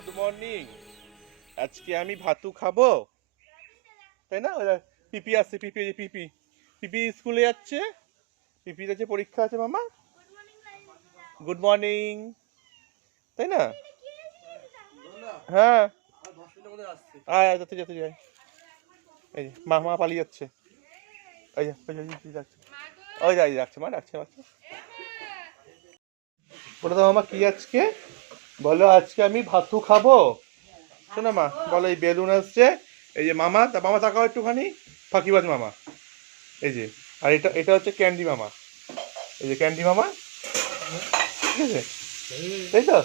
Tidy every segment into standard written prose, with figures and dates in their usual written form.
Good morning. আজকে আমি ভাতু খাবো, তাই না? পিপি আসছে, পিপি পিপি পিপি স্কুলে যাচ্ছে, পিপির আছে পরীক্ষা আছে। মামা গুড মর্নিং, তাই না? হ্যাঁ, আয় আয়, যাচ্ছে যাচ্ছে যাই। এই যে মা পালিয়ে যাচ্ছে। ওই যে যাচ্ছে, ওই যাই যাচ্ছে, মা ডাকছে বাচ্চা। বলো তো মামা কি আজকে, বলো আজকে আমি ভাতু খাবো। শোনো মা, বলো এই বেলুন আসছে, এই যে মামা, তা মামা তাকাও একটুখানি, ফাঁকিবাজ মামা। এই যে, আর এটা এটা হচ্ছে ক্যান্ডি মামা, এই যে ক্যান্ডি মামা, ঠিক আছে? তাই তো,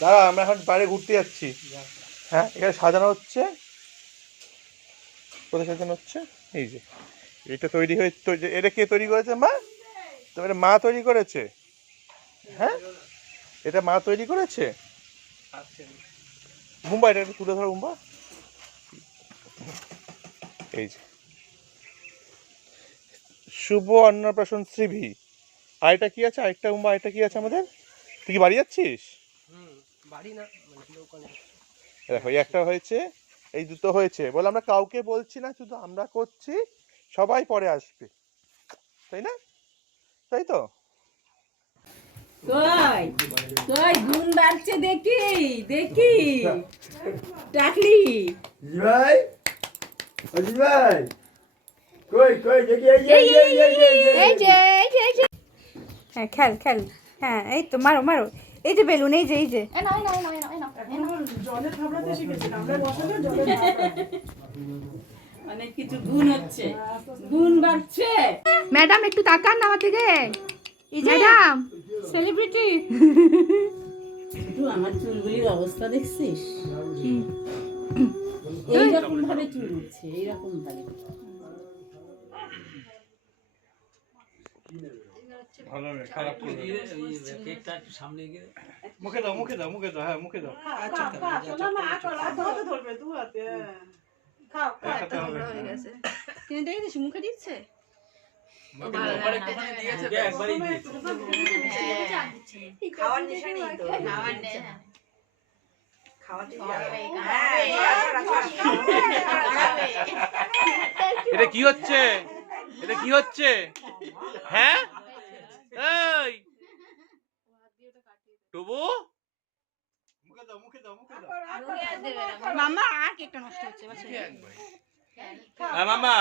দাঁড়া আমরা এখন বাইরে ঘুরতে যাচ্ছি। হ্যাঁ, এখানে সাজানো হচ্ছে, কোথায় সাজানো হচ্ছে? এই যে এটা তৈরি হয়ে, এটা কে তৈরি করেছে? মা, তোমার মা তৈরি করেছে? হ্যাঁ, এটা মা তৈরি করেছে। মুম্বাই, এটা একটু তুলে ধরো মুম্বা। এই যে শুভ অন্নপ্রাশন শ্রীভি। আর এটা কি আছে? আরেকটা মুম্বা, এটা কি আছে আমাদের? তুই কি বাড়ি যাচ্ছিস? দেখো এই একটা হয়েছে, এই দুটো হয়েছে, বলে আমরা কাউকে বলছি না, শুধু আমরা করছি, সবাই পরে আসবে, তাই না? তাই তো। কই কই গুণ বাড়ছে দেখি দেখি টাকলি ভাই, অজিত ভাই, কই কই দেখি, এই যে হ্যাঁ, খেল খেল, হ্যাঁ এই তো মারো মারো, এই যে বেলুন, এই যে এই যে অনেক কিছু গুণ হচ্ছে, গুণ বাড়ছে। ম্যাডাম একটু তাকান আমার দিকে, ম্যাডাম সেলিব্রিটি। শুধু আমার চুলগুলির অবস্থা দেখছিস? এইরকম ভাবে চুল উঠছে, এইরকম ভাবে। ভালো না, খারাপ করে কেকটা একটু সামনে গিয়ে মুখে দাও, মুখে দাও, মুখে দাও, হ্যাঁ মুখে দাও। আচ্ছা না না হাতে ধরবে, দু হাতে খাও খাও, হয়ে গেছে। তুমি দেখেছিস মুখে দিচ্ছে? খাওয়ার নিশানি তো, এটা কি হচ্ছে? এটা কি হচ্ছে? হ্যাঁ, এই টুবু, মুখে দাও, মুখে দাও, মুখে দাও। মামা আর কেকটা নষ্ট হচ্ছে, মামা,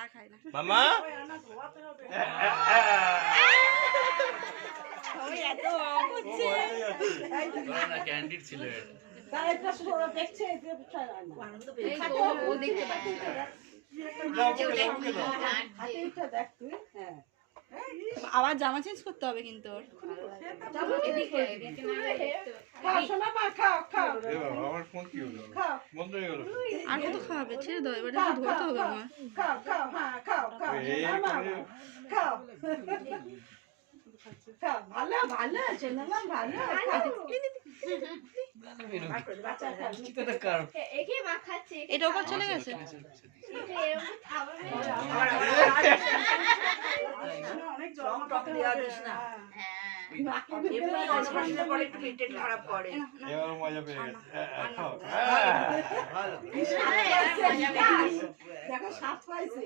আর খাই না মামা, ক্যান্ডিড ছিল আবার জামা চেঞ্জ করতে হবে কিন্তু ওর। আমার ফোন কি হলো, বন্ধ হয়ে গেল। আর কত খাওয়াবে, ছেড়ে দাও, এবার একটু ধরতে হবে আমার। ভালো ভালো আছে না, ভালো এটা ওপর চলে গেছে। অনেক জল টক দেওয়া দিস না, খারাপ করে। এবার মজা পেয়ে গেছে। খাও। দেখো সাপ পাইছে,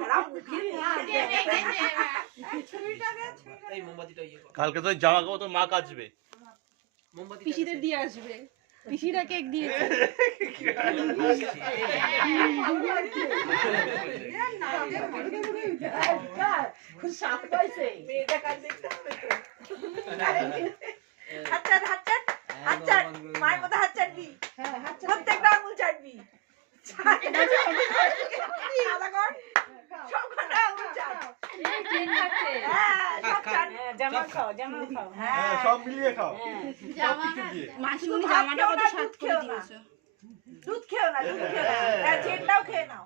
খারাপ কালকে তো জামা কাপড় তো মা কাচবে। পিসিদের দিয়ে আসবে, পিসিরা কেক দিয়েছে। সাপ পাইছে, হাত মায়ের মতো হাত চাটবি, প্রত্যেকটা আঙুল চাটবি, সব মিলিয়ে খাও, সবকিছু দিয়ে। মাসিমণি জামাটা কত সাত করে দিয়েছে। দুধ খেও না, দুধ খেও না, জেলটাও খেয়ে নাও।